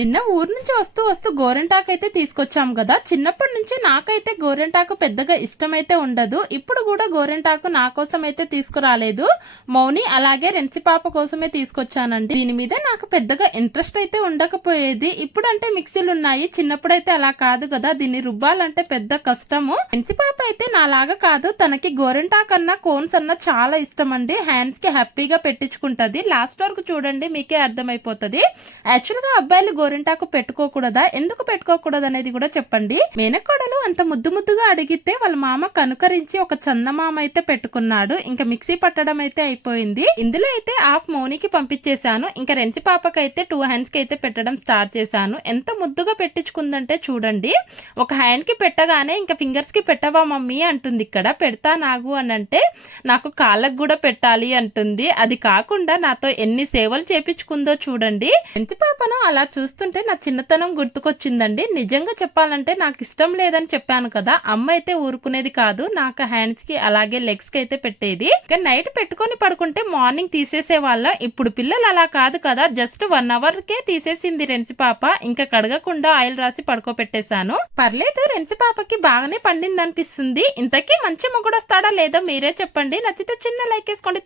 నిన్న ఊరు నుంచి వస్తూ వస్తూ గోరెంటాకు అయితే తీసుకొచ్చాం కదా. చిన్నప్పటి నుంచి నాకైతే గోరెంటాకు పెద్దగా ఇష్టమైతే ఉండదు. ఇప్పుడు కూడా గోరెంటాకు నా కోసం అయితే తీసుకురాలేదు. మౌని అలాగే రెన్సి పాప కోసమే తీసుకొచ్చానండి. దీని మీద నాకు పెద్దగా ఇంట్రెస్ట్ అయితే ఉండకపోయేది. ఇప్పుడంటే మిక్సీలు ఉన్నాయి, చిన్నప్పుడైతే అలా కాదు కదా. దీన్ని రుబ్బాలంటే పెద్ద కష్టము. రెన్సి పాప అయితే నాలాగా కాదు, తనకి గోరెంటాకు అన్న కోన్స్ అన్న చాలా ఇష్టం అండి. హ్యాండ్స్ కి హ్యాపీగా పెట్టించుకుంటది. లాస్ట్ వరకు చూడండి, మీకే అర్థమైపోతుంది. యాక్చువల్ గా అబ్బాయిలు గోరింటాకు పెట్టుకోకూడదా, ఎందుకు పెట్టుకోకూడదు అనేది కూడా చెప్పండి. మేనకోడలు అంత ముద్దు ముద్దుగా అడిగితే వాళ్ళ మామ కనుకరించి ఒక చందమామ అయితే పెట్టుకున్నాడు. ఇంకా మిక్సీ పట్టడం అయితే అయిపోయింది. ఇందులో అయితే హాఫ్ మౌనికి పంపించేశాను. ఇంకా రెంచి పాపకైతే 2 హ్యాండ్స్ కి అయితే పెట్టడం స్టార్ట్ చేశాను. ఎంత ముద్దుగా పెట్టించుకుందంటే చూడండి. ఒక హ్యాండ్ కి పెట్టగానే ఇంకా ఫింగర్స్ కి పెట్టవా మమ్మీ అంటుంది. ఇక్కడ పెడతా నాగు అని అంటే నాకు కాళ్ళకు కూడా పెట్టాలి అంటుంది. అది కాకుండా నాతో ఎన్ని సేవలు చేపించుకుందో చూడండి. రెంచి పాపను అలా చూస్తుంటే నా చిన్నతనం గుర్తుకొచ్చిందండి. నిజంగా చెప్పాలంటే నాకు ఇష్టం లేదని చెప్పాను కదా, అమ్మ అయితే ఊరుకునేది కాదు. నాకు హ్యాండ్స్ కి అలాగే లెగ్స్ కి అయితే పెట్టేది. కానీ నైట్ పెట్టుకొని పడుకుంటే మార్నింగ్ తీసేసే వాళ్ళ. ఇప్పుడు పిల్లలు అలా కాదు కదా, జస్ట్ 1 అవర్ కే తీసేసింది రెన్సి పాప. ఇంకా కడగకుండా ఆయిల్ రాసి పడుకోబెట్టేశాను. పర్లేదు, రెన్సి పాపకి బాగానే పండింది అనిపిస్తుంది. ఇంతకీ మంచి మొగుడు వస్తాడా లేదో మీరే చెప్పండి. నచ్చితే చిన్న లైక్ వేసుకోండి.